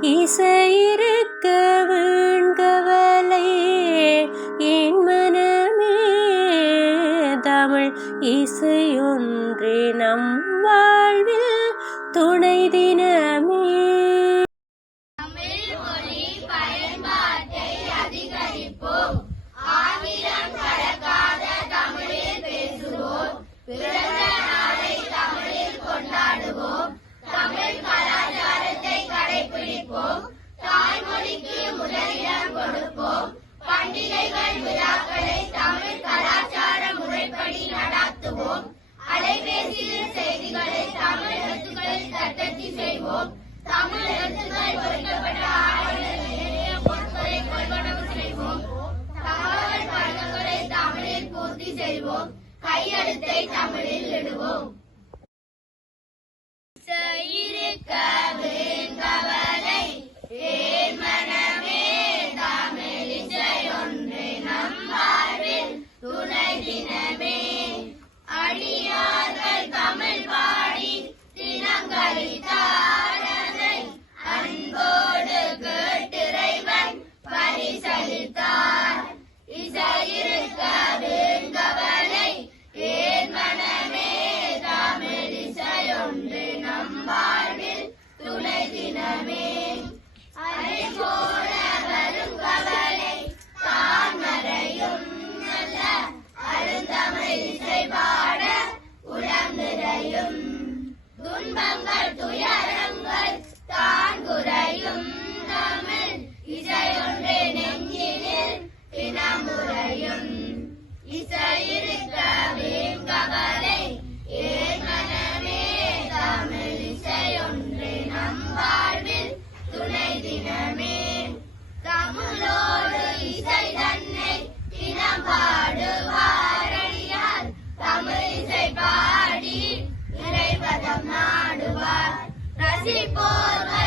一岁。கையெழுத்தை தமிழில் இடுவோம். இருக்க கவலை ஏன் people